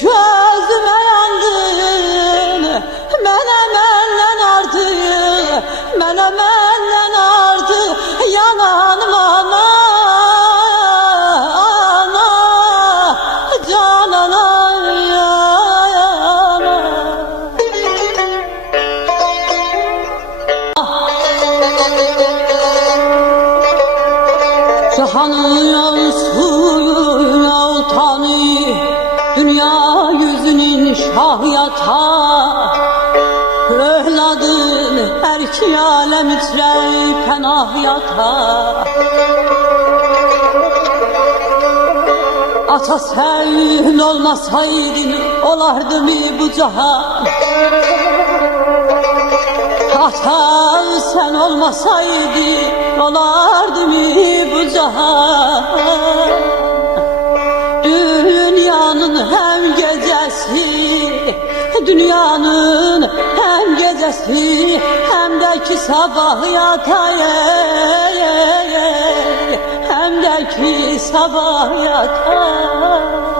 gözüme yandın, mene menden ardı, mene menden ardı, yananım ana, ana, canana yana. Cahanın suyuna utanı, dünya yüzünün şahyata, Övladın her iki alem içre penah yata. Ata sen olmasaydın olardı mı bu cahan? Ata sen olmasaydın olardı mı bu cahan? Dünyanın hem gecesi, dünyanın hem gecesi, hem de ki sabah yatay, hem de ki sabah yatay.